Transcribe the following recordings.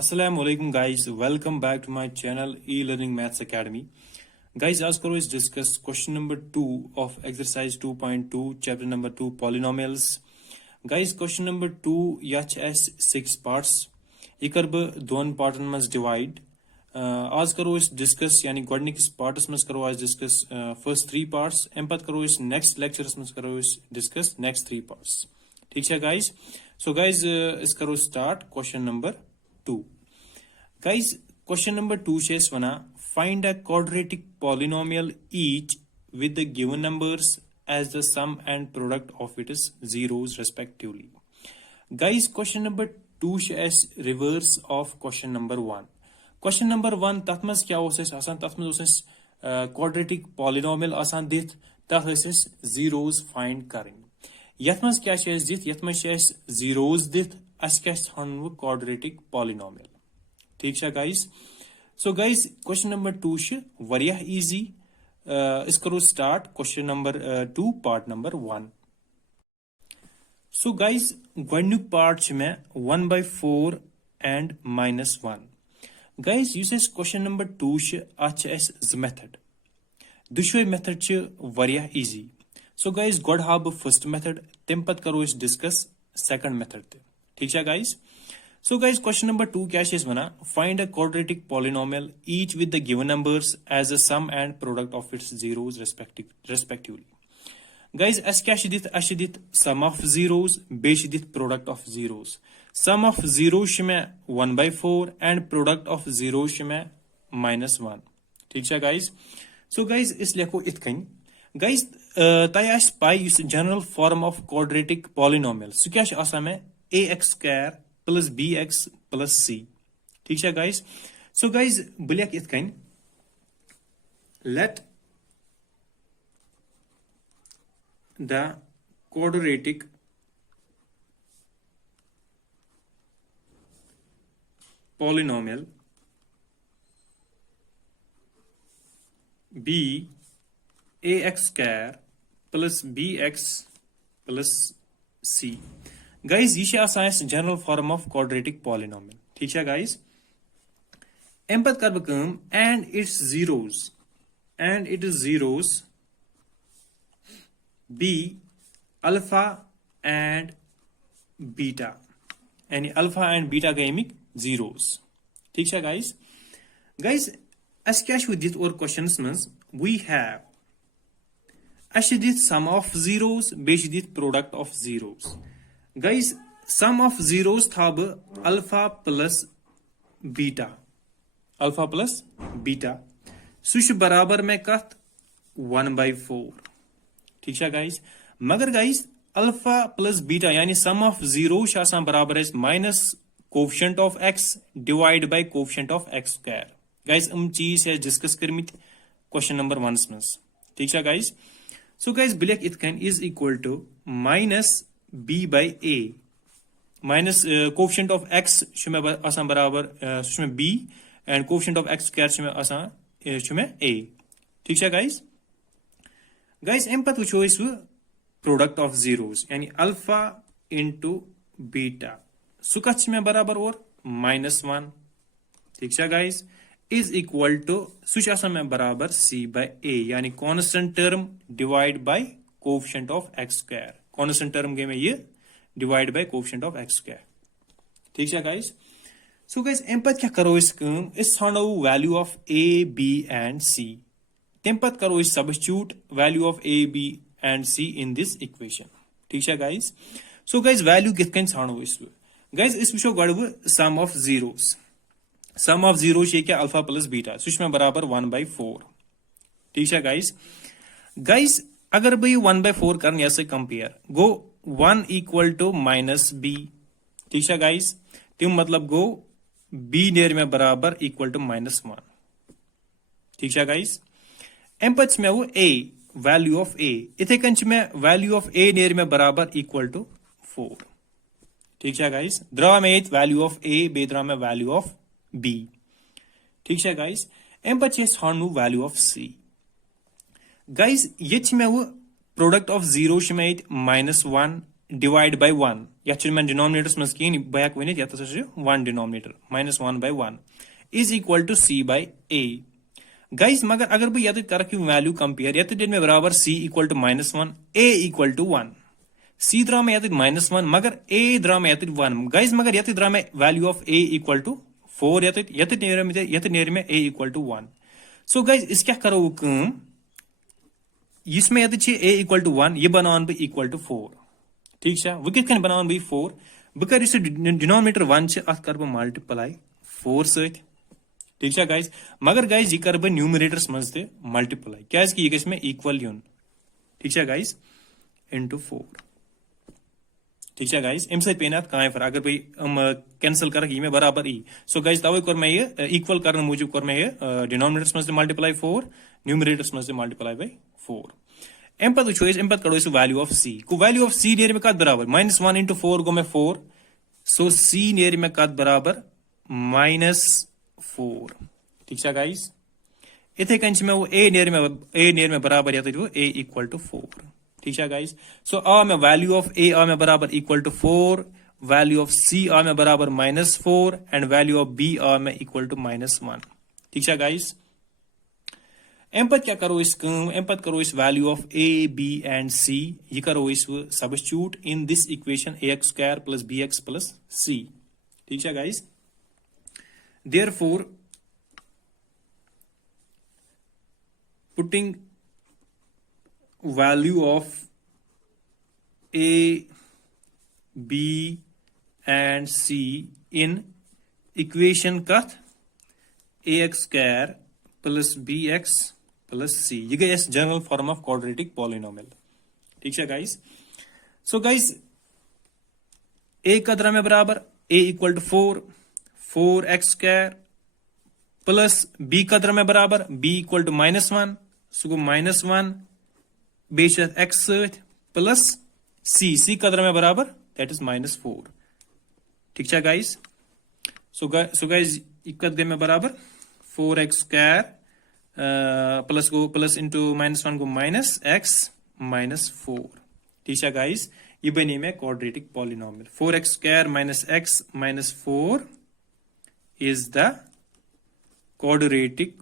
Assalamu alaikum guys, welcome back to my channel E-Learning Maths Academy. Guys, आज करो इस discuss question number 2 of exercise 2.2 chapter number 2 polynomials. Guys, question number 2 यह छ S 6 parts. ये कर बह दोन पार्टन मज divide. आज करो इस discuss यानी गोडनिकिस पार्टस मज करो आज discuss first 3 parts. एम पत करो इस next lectures मज करो इस discuss next 3 parts. ठीक है guys? So guys, इस करो start question number 2. Guys, question number 2 says wana find a quadratic polynomial each with the given numbers as the sum and product of its zeros respectively. Guys, question number 2 says reverse of question number 1. Question number 1 tat maz kya os asan tat maz os quadratic polynomial asan dit tat os zeros find karin. Yat maz kya says dit yat maz says zeros dit as kya thanvu quadratic polynomial. ठीक है guys. So guys, question number 2 छ वारियाह easy. इस करो start question number 2 part number 1. So guys, गोडनुक part छ मैं 1/4 and -1. Guys, you says question number 2 छ आछ S ज method. दुशोय method छ वारियाह easy. So guys, गोड हाब first method तेम पत करो इस discuss second method ते. ठीक है guys. So guys, question number 2 क्या है बना find a quadratic polynomial each with the given numbers as a sum and product of its zeros respectively. Guys, as क्या है dit sum of zeros बेश dit product of zeros. Sum of zeros श में 1/4 and product of zeros श में -1. ठीक है guys. So guys, इस लेखो इतकन guys ताय आस पाई इस general form of quadratic polynomial सो क्या है आसा में ax² plus bx plus c. ठीक है guys. So guys, बलियक इतकन let the quadratic polynomial be ax² plus bx plus c. Guys, ये आसान general form of quadratic polynomial. ठीक है guys. एम पत कर बकम and its zeros be alpha and beta. यानी alpha and beta का एमिक zeros. ठीक है guys. Guys, अस क्या छु दित और क्वेश्चंस मंज we have अस दित sum of zeros बेश दित product of zeros. Guys, sum of zeros था alpha plus beta. Alpha plus beta. Sush बराबर में कथ 1/4. ठीक है guys. मगर guys, alpha plus beta यानी sum of zeros आसान बराबर है minus coefficient of x divided by coefficient of x². Guys, चीज है डिस्कस करमित question number 1 में. ठीक है guys. So guys, बिलेक इतकन is equal to minus b by a minus coefficient of x शुमे आसान बराबर शुमे b and coefficient of x² शुमे आसान शुमे a. ठीक है guys. Guys, एम पत वुचो इस product of zeros यानी alpha into beta सुकत शुमे बराबर और -1. ठीक है guys. is equal to सुच आसान में बराबर c by a यानी constant term divide by coefficient of x². constant term गए में ये divide by coefficient of x². ठीक है guys. So guys, एम पत क्या करो इस कम इस ठानो value of a, b and c. तेम पत करो इस substitute value of a, b and c in this equation. ठीक है guys. So guys, value कितकन ठानो इस guys इस विशो गढ़व sum of zeros. Sum of zeros ये क्या alpha plus beta सुश में बराबर 1/4. ठीक है guys. Guys, अगर भाई 1/4 करने ऐसे कंपेयर गो 1 इक्वल टू -b. ठीक है गाइस. तो मतलब गो b नेर में बराबर इक्वल टू -1. ठीक है गाइस. एम पच में वो a वैल्यू ऑफ a इथे कंच में वैल्यू ऑफ a नेर में बराबर इक्वल टू 4. ठीक है गाइस. द्रा में वैल्यू ऑफ a बेद्रा में वैल्यू ऑफ b. ठीक है गाइस. एम पच हानु वैल्यू ऑफ c. Guys, ये में वो प्रोडक्ट ऑफ जीरो में -1 डिवाइड बाय 1 यथ मैं डिनोमिनेटर्स मज कहीं बह हेक वन ये 1 denominator -1 by 1 is equal to c by a guys मगर अगर बह ये कर वैल्यू कंपेयर ये दिन में बराबर c equal to -1 a equal to 1 c द्रा मैं ये -1 मगर a द्रा मैं ये 1 गाइस मगर ये द्रा मैं value of a equal to 4 ये नेर में a equal to 1 so guys इस क्या करो इसमें ये a इक्वल टू 1 ये बनान बह इक्वल टू 4 ठीक है वह कित बनान बह 4 बह कर डिनोमिनेटर 1 अत कर बह मल्टीप्लाई 4 सत ठीक है गाइस मगर गाइस यह कर बह न्यूमरेटर्स मज ते मल्टीप्लाई क्या यह गस में इक्वल युन ठीक है गाइस इनटू 4 ठीक है गाइस अम पे ना कह फर्क अगर बह कैंसल कर में बराबर ई सो गाइस तवे कोर मैं यह इक्वल करने मूजूब कोर मैं यह डिनोमिनेटर्स मज मल्टीप्लाई 4 न्यूमरेटर्स मज मल्टीप्लाई बाय 4 अम पे वो अम पे कड़ो वैल्यू ऑफ सी को वैल्यू ऑफ सी नेर में कत बराबर -1 इंटू 4 गो मैं 4 सो सी नेर में कत बराबर -4 ठीक है गाइस इथे कन में वो ए नेर में बराबर ये वो a इक्वल टू 4 ठीक है गाइस सो आ में वैल्यू ऑफ a आ में बराबर equal to 4 value of c आ में बराबर -4 एंड वैल्यू ऑफ b आ में इक्वल टू -1 ठीक है गाइस अम पे क्या करो अम पे करो value of a b and c यह करो substitute in this equation ax² plus bx plus c ठीक है guys therefore putting value of a b and c in equation cut ax² plus bx plus c ये गई general form of quadratic polynomial ठीक है guys so guys a कदरा में बराबर a equal to 4x² plus b कदर में बराबर b इक्वल टू -1 सो गो -1 बे x प्लस c कदर में बराबर दैट इज -4 ठीक है गाइस सो गाइस कत गई में बराबर 4x² प्लस इंटू -1 गो -x -4 ठीक है गाइस ये बनी में quadratic polynomial 4x² -x -4 is the quadratic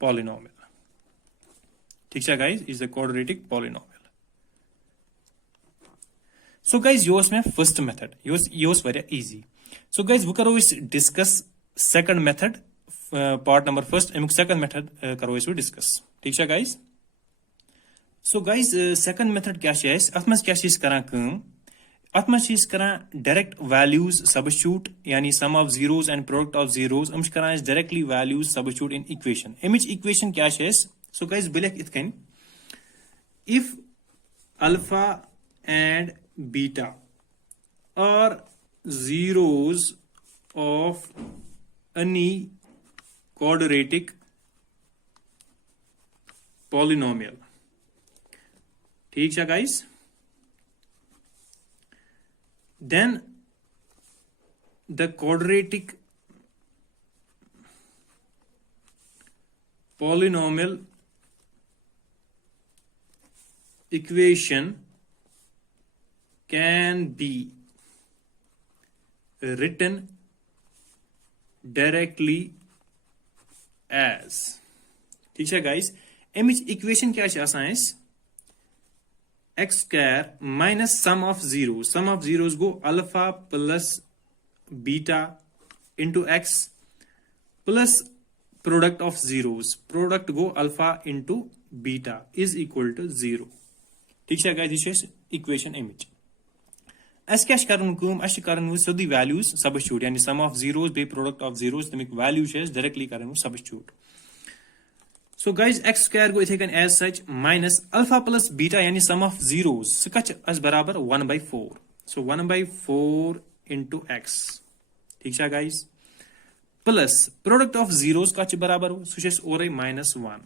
polynomial ठीक है guys is the quadratic polynomial so guys यो में फर्स्ट मेथड यो वारिया इजी so guys वो करो discuss second method part number first अमुक सेकंड मेथड करो डिस्कस ठीक है guys so guys second method क्या अत मज क्या करान अत मज करान डायरेक्ट वैल्यूज सब्स्टिट्यूट यानी sum of zeros and product of zeros हम करान directly values substitute in equation अमिच इक्वेशन क्या सो गाइस बह लिख इत if alpha and beta are zeros of any quadratic polynomial ठीक है guys then the quadratic polynomial equation can be written directly as ठीक है गाइस अमिच इक्वेशन क्या x² minus sum of zeros go alpha plus beta into x plus product of zeros product go alpha into beta is equal to 0 ठीक है guys ये equation अमिच अस क्या कर सोदी values substitute यानी sum of zeros बे product of zeros तमिक value directly कर substitute so guys x² गो इथे as such minus alpha plus beta यानी सम ऑफ जीरोस सह बराबर 1/4 सो 1/4 into x ठीक है guys plus product of zeros कह बराबर सह और -1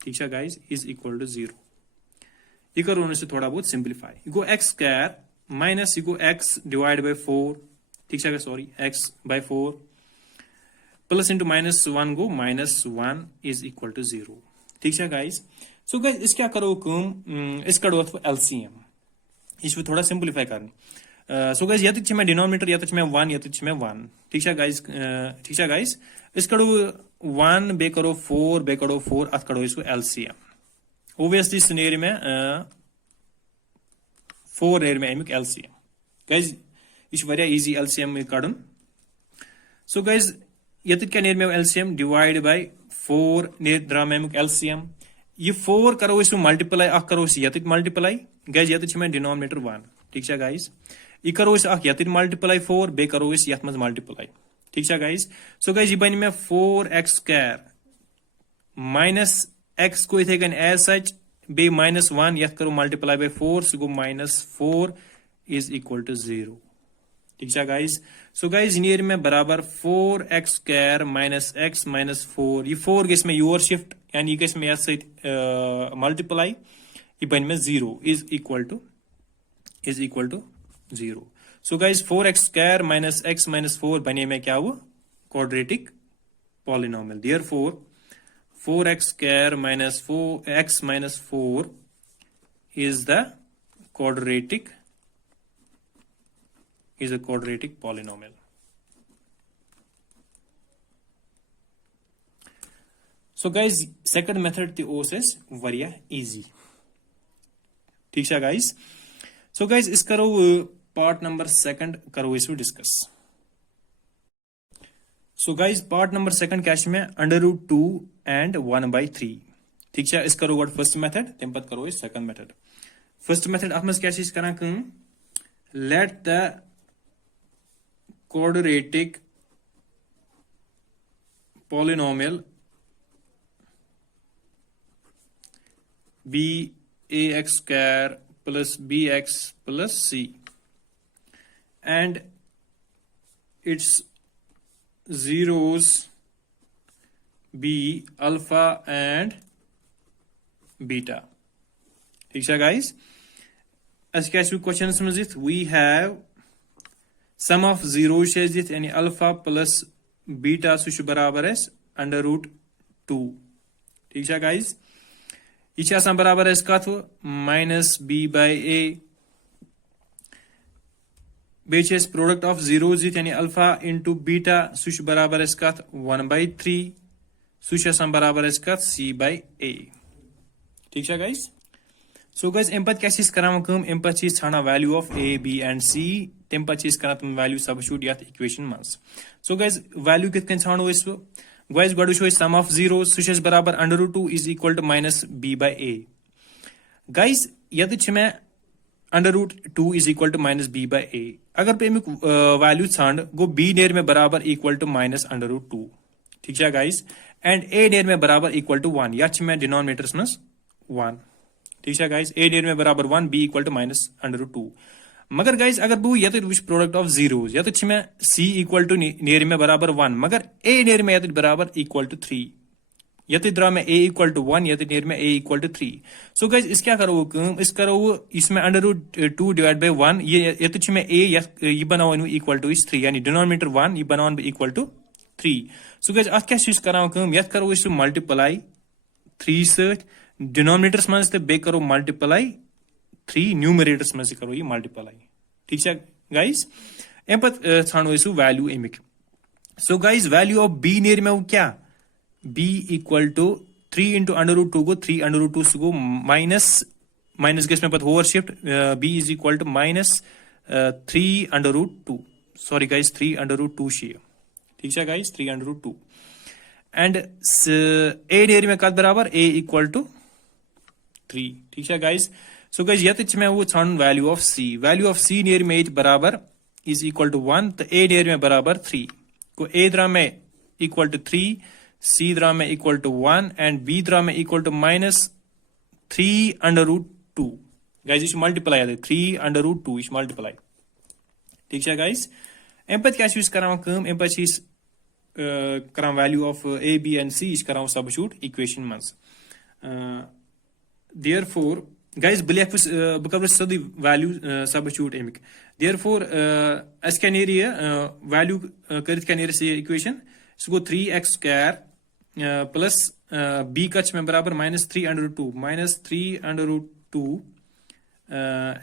ठीक है गाइस इज इक्वल टू 0 ये करो थोड़ा बहुत सिंप्लीफाई गो x² माइनस यह गो x डिवाइड बाय 4 ठीक है sorry x by 4 plus into -1 गो -1 इज इक्वल टू 0 ठीक है गाइस सो गाइस इस क्या करो इस कड़ो LCM यह थोड़ा सिंपलीफाई कर सो गाइस ये मैं डिनोमिनेटर ये मैं 1 ये मैं 1 ठीक है गाइस इस कड़ो 1 बे करो 4 बे कड़ो 4 अत कड़ो इसको LCM ओबियसली इस नेर में 4 नेर में अमुक LCM गाइस यह इजी LCM कड़न सो गाइस ये क्या नेर में LCM डिवाइड बाय 4 नेर द्रा में अमुक LCM ये 4 करो इस मल्टीप्लाई अख करो ये मल्टीप्लाई गाइस ये मैं डिनोमिनेटर 1 ठीक है गाइस यह करो ये मल्टीप्लाई 4 बे करो ये मल्टीप्लाई ठीक है गाइस सो गाइस यह बन में 4x² माइनस x को इथे एज सच बे -1 ये करो मल्टीप्लाई बाय 4 सो गो -4 इज इक्वल टू 0 ठीक है गाइस सो गाइस नेर में बराबर 4x² माइनस x माइनस 4 ये 4 गस में योर शिफ्ट यानी यह गस में ये सत मल्टीप्लाई यह बन में 0 is equal to 0 so guys 4x² minus x minus 4 बने में क्या हुआ quadratic polynomial therefore 4x² minus 4x minus 4 is a quadratic polynomial. So guys, second method the OS is very easy. ठीक है guys. So guys, इस करो part number second करो इसको discuss. So guys, part number second क्या में √2 and 1/3 ठीक है इस करो फर्स्ट मेथड तम पत करो सेकंड मेथड फर्स्ट मेथड अथ मज क्या करान late the quadratic polynomial be ax² plus bx plus c and its zeros be alpha and beta ठीक है guys as questions में we have sum of zeros यानी alpha plus beta सु बराबर है √2 ठीक है guys यह बराबर है कथ -b/a बे प्रोडक्ट ऑफ जीरोज यानी अल्फा इंटू बीटा सु बराबर है कथ 1/3 सु बराबर है कथ c/a ठीक है गाइस सो गाइस अम पे क्या अम पे ाना value of a b and c तम पे तुम वैल्यू सबस्टिट्यूट ये इक्वेशन मज सो गाइस वैल्यू कित ानो गाइस गो वो सम ऑफ जीरो सु बराबर √2 is equal to -b/a guys ये मैं √2 इज इक्वल टू -b/a अगर पे अमुक वैल्यू ान गो b नेर में बराबर इक्वल टू -√2 ठीक है गाइस एंड a नेर में बराबर इक्वल टू 1 या मैं डिनोमिनेटर्स मज 1 ठीक है गाइस a नेर में बराबर 1 b इक्वल टू -√2 मगर गाइस अगर बह ये वो प्रोडक्ट ऑफ जीरोज ये मैं c इक्वल टू नेर में बराबर 1 मगर a नेर में ये बराबर इक्वल टू 3 ये द्रा में a इक्वल टू 1 ये नेर में a equal to 3 so guys इस क्या करो इस करो इसमें √2 डिवाइड बाय 1 ये में a ये बनाओ इक्वल टू 3 यानी डिनोमिनेटर 1 ये बनाओ इक्वल टू 3 सो गाइस अत क्या करान ये करो मल्टीप्लाई 3 सत डिनोमिनेटर्स मज तो बे करो मल्टीप्लाई 3 न्यूमरेटर्स मज करो ये मल्टीप्लाई ठीक है गाइस अम पे ानो वैल्यू अमिक so guys value of b नेर में क्या b इक्वल टू 3 इंटू √2 गो 3 √2 सो गो माइनस गस में पत over shift b is equal to -3 √2 sorry guys 3 √2 ठीक है गाइस 3 √2 एंड a नेर में कत बराबर a इक्वल टू 3 ठीक है गाइस सो गाइस ये मैं वो ान वैल्यू ऑफ c नेर में बराबर इज इक्वल टू 1 तो a नेर में बराबर 3 को a द्रा में इक्वल टू 3 c द्रा में इक्वल टू 1 एंड b द्रा में इक्वल टू -3 √2 गाइस ये मल्टीप्लाई है 3 √2 ये मल्टीप्लाई ठीक है गाइस अम पे क्या करान अम पे करान value of a b and c करान सबस्टिट्यूट इक्वेशन मज देयरफॉर गाइस बह कर सोदी वैल्यू सबस्टिट्यूट अमिक देयरफॉर अस क्या नेर वैल्यू कर इक्वेशन सह गो 3x² प्लस b का मे बराबर -3 √2 -3 √2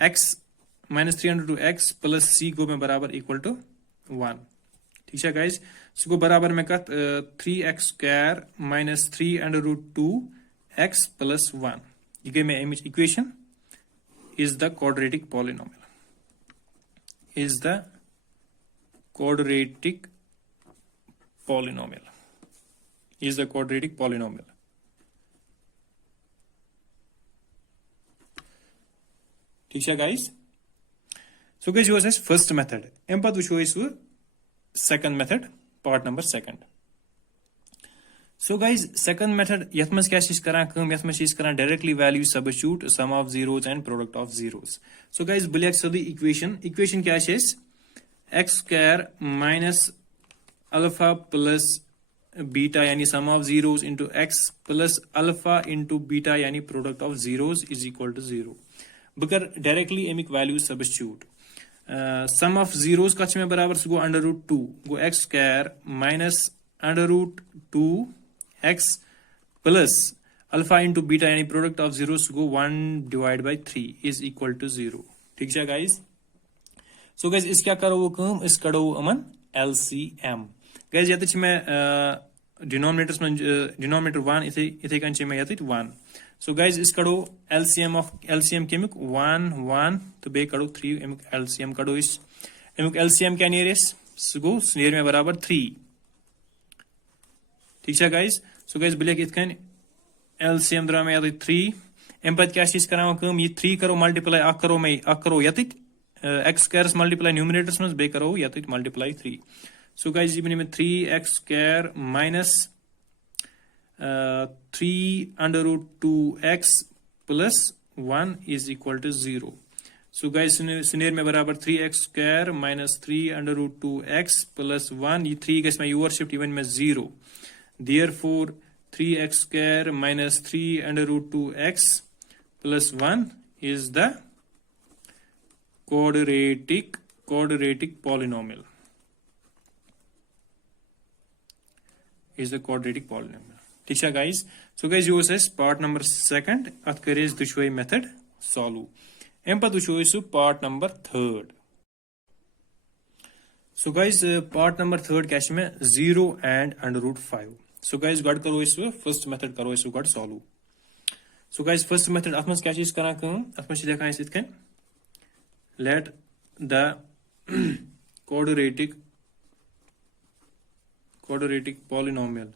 x -3 √2 x प्लस c गो मे बराबर इक्वल टू 1 ठीक है गाइस सो गो बराबर में कत 3x² -3 √2 x प्लस 1 ये गई मे अमिच equation is the quadratic polynomial is the quadratic polynomial is the quadratic polynomial ठीक है guys so guys yours is first method em pat wucho is second method part number second so guys second method yath mas kya chis karan kam yath mas chis karan directly value substitute sum of zeros and product of zeros so guys bulyak so the equation kya is x² minus alpha plus beta yani sum of zeros into x plus alpha into beta yani product of zeros is equal to 0 बकर directly अमिक value substitute sum of zeros का में बराबर गो √2 गो x² minus √2 x plus alpha into beta यानी product of zeros गो 1/3 is equal to 0 ठीक है गाइस सो गाइस इस क्या करो कम इस कड़ो अमन LCM गाइस ये मैं डिनोमिनेटर्स में डिनोमिनेटर 1 इथे कन में ये 1 so guys इस कड़ो LCM केमिक 1 1 तो बे कड़ो 3 एमिक LCM कड़ो इस एमिक LCM क्या नियरेस सो नियर में बराबर 3 ठीक है गाइस सो गाइस ब्लैक इतकन LCM द्रा में 3 एम पत क्या चीज कराओ कम ये 3 करो मल्टीप्लाई आ करो यतिक x² मल्टीप्लाई न्यूमरेटर्स में बे करो यतिक मल्टीप्लाई 3 सो गाइस ये में 3x² minus 3 √2 x plus 1 is equal to 0 so guys Sinner में बराबर 3x² minus 3 √2 x plus 1 ये 3 guys में your shift even में 0 therefore 3x² minus 3 √2 x plus 1 is the quadratic polynomial is the quadratic polynomial ठीक है guys so guys yo is part number second अत करेज दुशवे method solve M पत वुचो इस part number third so guys part number third क्या में 0 and √5 so guys गड करो इस फर्स्ट मेथड करो इस गड solve so guys first method अत मस क्या चीज करा कम अत मस देखा इस इतकन let the quadratic polynomial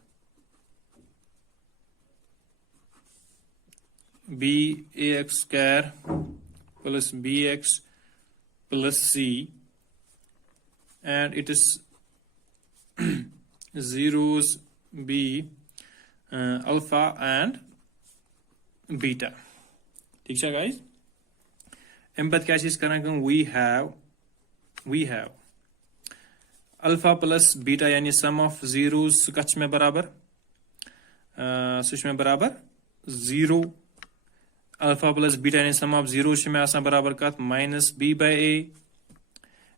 b ax² plus bx plus c and it is zeros b alpha and beta ठीक है guys एम पत क्या चीज करना we have alpha plus beta यानी sum of zeros कच में बराबर सुच में बराबर 0 अल्फा प्लस बीटा यानी सम ऑफ जीरो में आसान बराबर कत -b/a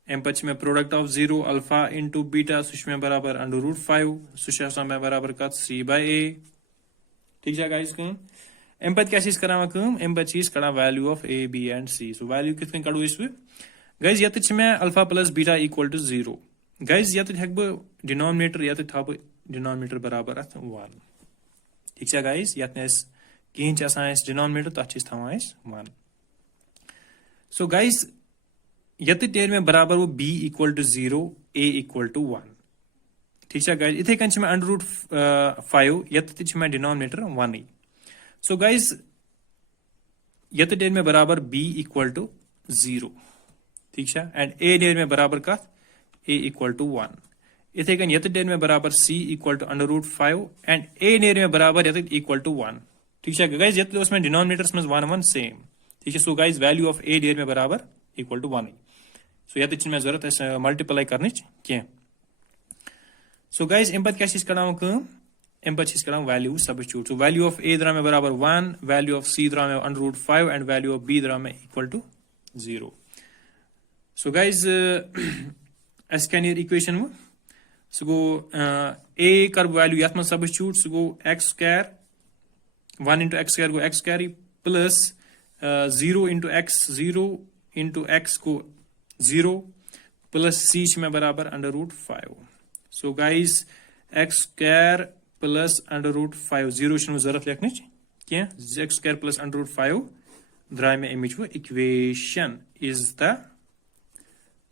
एम पच में product of 0 alpha into beta Sush में बराबर √5 सुश आसान में बराबर कत c/a ठीक है गाइस कम एम पत क्या चीज करा कम एम पत चीज करा value of a b and c so value कितन कड़ो इस गाइस यत में alpha plus beta equal to 0 guys यत हेक ब डिनोमिनेटर यत थाप डिनोमिनेटर बराबर अत 1 ठीक है गाइस यत कहीं डिनोमिनेटर तथ 1 सो गाइस यत टेर में बराबर वो b equal to 0 a equal to 1 ठीक है गाइस इथे कन में √5 यत में डिनोमिनेटर 1 सो गाइस यत टेर में बराबर b इक्वल टू 0 ठीक है एंड a टेर में बराबर का a इक्वल टू 1 इथे कन यत टेर में बराबर c equal to √5 and a नेर में बराबर यत इक्वल टू 1 ठीक है गाइस यत उसमें डिनोमिनेटर्स में 1 1 सेम ठीक है so guys value of a डेयर में बराबर इक्वल टू 1 सो यत में जरूरत है मल्टीप्लाई करने क्या सो गाइस एम क्या चीज कराओ कम एम चीज कराओ value substitute so value of a द्रा में बराबर 1 वैल्यू ऑफ c द्रा में √5 एंड वैल्यू ऑफ b द्रा में इक्वल टू 0 सो गाइस एस कैन इक्वेशन वो सो गो a कर वैल्यू यत में सब्स्टिट्यूट सो गो x² 1 into x square go x carry plus 0 into x go 0 plus c में बराबर under root 5. So guys x square plus under root 5 0 शनु जरूरत लिखने क्या x square plus under root 5 द्राय में image वो equation is the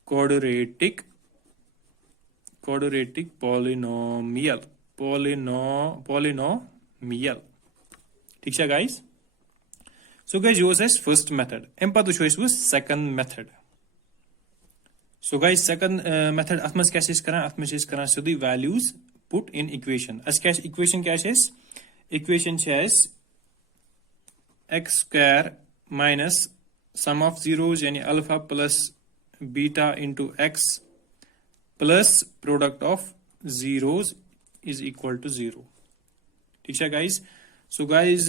quadratic polynomial ठीक है guys. So guys yours is first method em patu choice was second method. So guys second method atmas kya is karan atmas is karan so the values put in equation as kya equation kya is equation is x square minus sum of zeros yani alpha plus beta into x plus product of zeros is equal to 0 ठीक है guys. So guys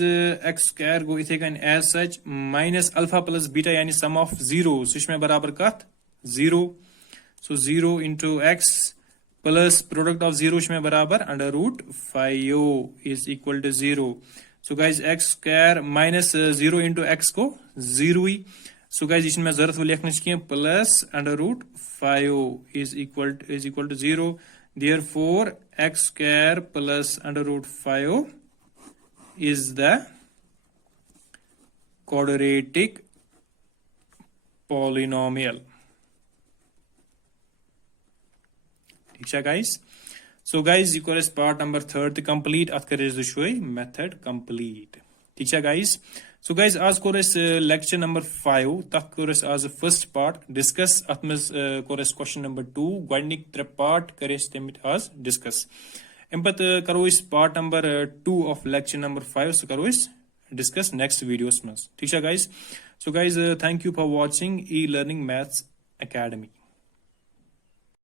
x square go इथे can as such minus alpha plus beta यानी sum of zeros इसमें बराबर कत 0. So 0 into x plus product of 0 इसमें बराबर under root 5 is equal to 0. So guys x square minus 0 into x को 0 ही. So guys इसमें जरूरत वो लिखना चाहिए plus under root 5 is equal to 0. Therefore x square plus under root 5 is the quadratic polynomial. ठीक है guys. So guys you is part number 3 complete at कर show method complete. ठीक है guys. So guys आज coarse lecture number 5 तक coarse आज first part discuss atmas कोरस question number 2 गणिक 3 part करेस तेमित आज discuss. एम्पत करो इस part number 2 of lecture number 5 so करो इस discuss next videos में ठीक है guys. So guys thank you for watching e-learning maths academy.